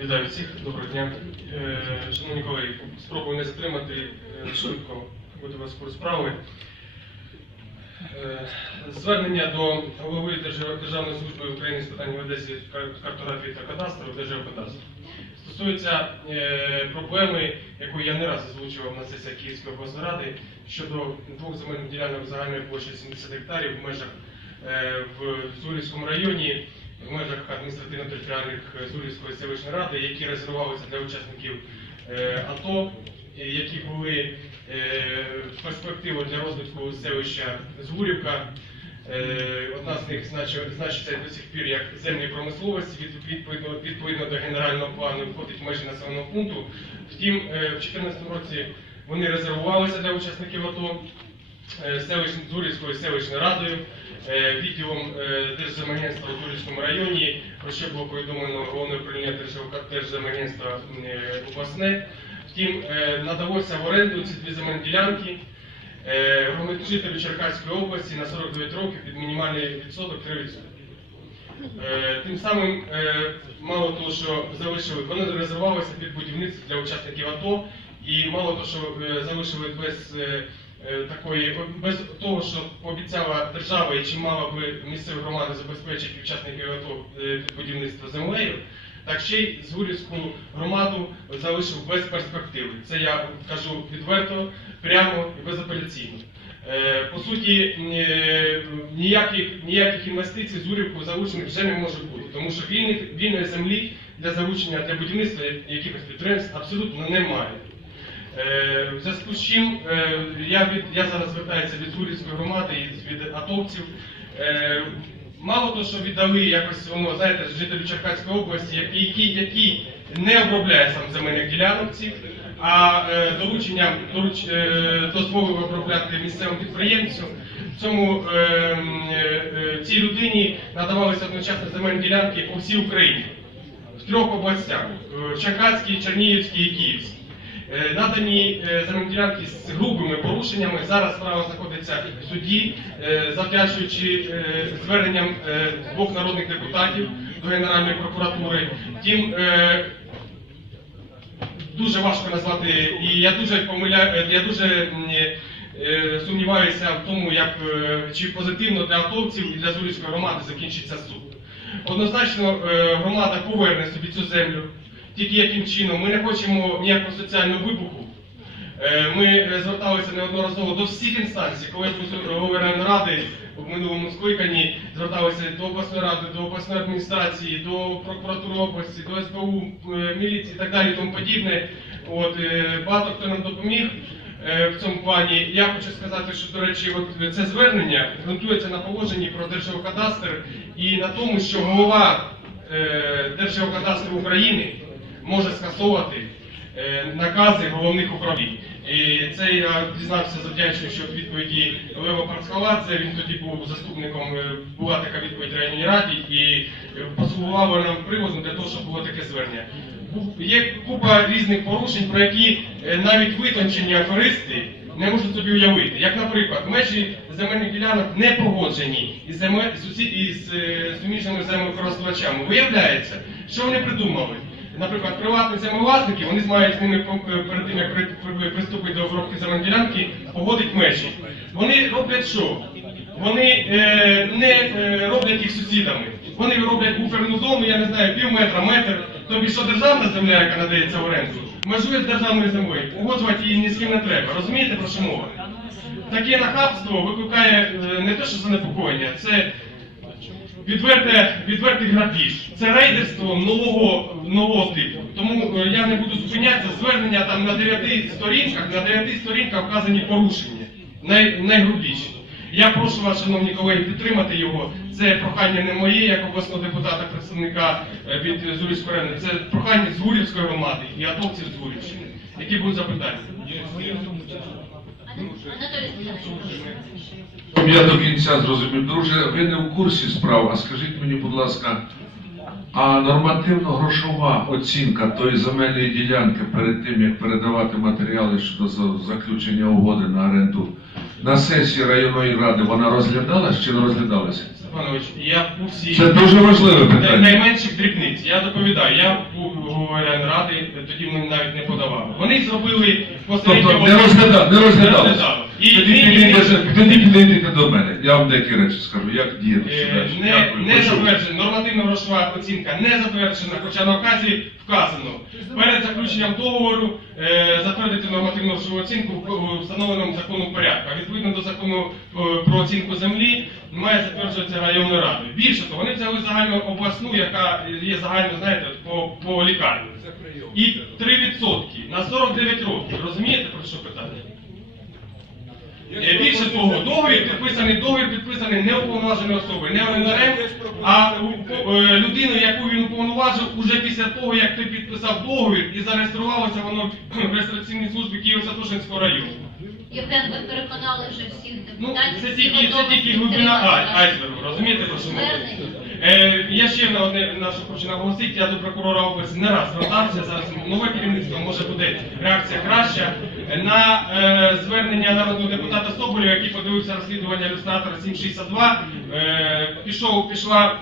Вітаю всіх, доброго дня. Е, Шановні колеги, спробую не затримати е, швидко буде вас курс справи. Е, Звернення до голови Державної служби України з питань геодезії, кар- картографії та кадастру Держгеокадастру. Стосується проблеми, яку я не раз озвучував на сесії Київської обласної ради щодо двох земельних ділянок загальною площею 70 гектарів в межах в Зурівському районі в межах адміністративно-територіальних е, Зурівської селищної ради, які резервувалися для учасників е, АТО, е, які були е, перспективою для розвитку селища Згурівка. Е, Одна з них значиться до сих пір як землі промисловості, відповідно, відповідно до генерального плану входить в межі населеного пункту. Втім, е, в 2014 році вони резервувалися для учасників АТО е, Зурівською селищною радою, е, відділом е, Держземагентства у Зурівському районі, про що було повідомлено головне управління Держзем- Держземагентства е, обласне. Втім, е, надалося в оренду ці дві земельні ділянки е, Черкаської області на 49 років під мінімальний відсоток 3%. Е, Тим самим, е, мало того, що залишили, вони резервувалися під будівництво для учасників АТО, і мало того, що е, залишили без е, е, такої, без того, що пообіцяла держава і чи мала би місцеві громади забезпечити учасників е, під будівництво землею, так ще й Згурівську громаду залишив без перспективи. Це я кажу відверто, прямо і безапеляційно. Е, По суті, е, ніяких, ніяких інвестицій Зурівку залучених вже не може бути, тому що вільних, вільної землі для залучення для будівництва якихось підприємств абсолютно немає. Е, В зв'язку з чим е, я, від, я зараз звертаюся від Зурівської громади і від атовців. Е, Мало того, що віддали якось воно, знаєте, жителю Черкаської області, які, які не обробляє сам земельних ділянок цих, а дорученням доруч, дозволив обробляти місцевому підприємцю. В цьому цій людині надавалися одночасно земельні ділянки по всій Україні в трьох областях: Черкаській, Чернігівській і Київській. Е, Надані е, земельні ділянки з грубими порушеннями. Зараз справа знаходиться в суді, е, завдячуючи зверненням двох народних депутатів до Генеральної прокуратури. Е, дуже важко назвати, і я дуже помиляю, я дуже сумніваюся в тому, як чи позитивно для атовців і для Зурівської громади закінчиться суд. Однозначно, громада поверне собі цю землю. Тільки яким чином ми не хочемо ніякого соціального вибуху. Е, Ми е, зверталися неодноразово до всіх інстанцій, коли був ради в минулому скликанні, зверталися до обласної ради, до обласної адміністрації, до прокуратури області, до СБУ, е, міліції і так далі, тому подібне. От багато хто нам допоміг в цьому плані. Я хочу сказати, що до речі, от це звернення ґрунтується на положенні про Держгеокадастр і на тому, що голова Держгеокадастру України може скасовувати е, накази головних управлінь. І це я дізнався завдячуючи от відповіді Лева Парцхаладзе. Він тоді був заступником, е, була така відповідь районній раді, і послугувала нам приводом для того, щоб було таке звернення. Є купа різних порушень, про які е, навіть витончені аферисти не можуть собі уявити. Як, наприклад, межі земельних ділянок не погоджені із, земель, із суміжними землекористувачами. Виявляється, що вони придумали? Наприклад, приватні землевласники, вони мають з ними е, перед тим, як при- при- приступити до обробки земельної ділянки, погодить межі. Вони роблять що? Вони е, не е, роблять їх сусідами. Вони роблять буферну зону, я не знаю, пів метра, метр. Тобі що державна земля, яка надається в оренду, межує з державною землею. Погоджувати її ні з ким не треба. Розумієте про що мова? Таке нахабство викликає е, не те, що занепокоєння, це відверте, відвертий грабіж. Це рейдерство нового, нового типу. Тому е, я не буду зупинятися. Звернення там на дев'яти сторінках, на дев'яти сторінках вказані порушення. Най, найгрубіші. Я прошу вас, шановні колеги, підтримати його. Це прохання не моє, як обласного депутата, представника е, від Зурівської району. Це прохання з Гурівської громади і атовців з Гурівщини. Які будуть запитання? Я до кінця зрозумів, друже, ви не в курсі справ, а скажіть мені, будь ласка, а нормативно-грошова оцінка тої земельної ділянки перед тим, як передавати матеріали щодо заключення угоди на оренду на сесії районної ради, вона розглядалась чи не розглядалася? Степанович, я в курсі Це дуже важливе най- питання. найменших дрібниць. Я доповідаю, я був ГУН ради, тоді ми навіть не подавали. Вони зробили. Тобто не розглядав, не розглядали. І Тоді Тоді підійдете до мене. Я вам деякі речі скажу, як діяти Е. Не, Дякую. не Почув. затверджена, нормативна грошова оцінка не затверджена, хоча на вказі вказано. Перед заключенням договору е, затвердити нормативну грошову оцінку в в встановленому законом порядку. А відповідно до закону е, про оцінку землі має затверджуватися районною радою. Більше того, вони взяли загальну обласну, яка є загально, знаєте, по, по лікарні. І 3% на 49 років. Розумієте про що питання? Е, Більше того, договір підписаний, договір підписаний не уповноваженою особою, не орендарем, а у- е, людиною, яку він уповноважив уже після того, як ти підписав договір і зареєструвалося воно в реєстраційній службі Києво-Святошинського району. Євген, ви переконали вже всіх Ну, депутатів. це всі тільки, це готові тільки глибина підтримати ай- ваше айсбергу, розумієте про що мова? звернення. Е, я ще на одне на що хочу наголосити, я до прокурора області не раз звертався, зараз нове керівництво, може буде реакція краща. На е, звернення народного депутата Соболєва, який подивився розслідування люстратора 762, е, пішов, пішла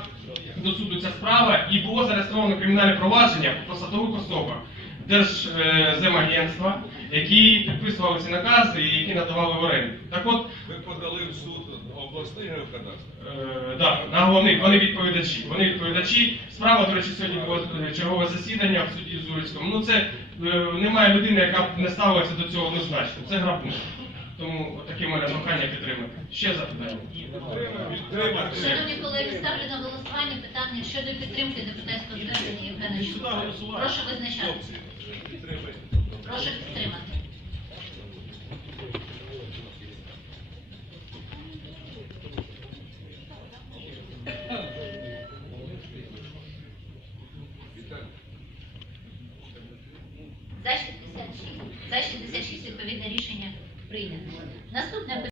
до суду ця справа і було зареєстровано кримінальне провадження по посадових особах Держземагентства, які підписували ці накази і які надавали в оренду. Так от, Ви подали в суд обласний геокадастр? Е, да, на вони, вони відповідачі. Вони відповідачі. Справа, до речі, сьогодні було е, чергове засідання в суді Зурицькому. Ну це е, немає людини, яка б не ставилася до цього однозначно. Це грабунок. Тому таке мене прохання підтримати. Ще запитання. Шановні колеги, ставлю на голосування питання щодо підтримки депутатського звернення Євгена Чука. Прошу визначатися. Прошу підтримати. Прийнято. Наступне.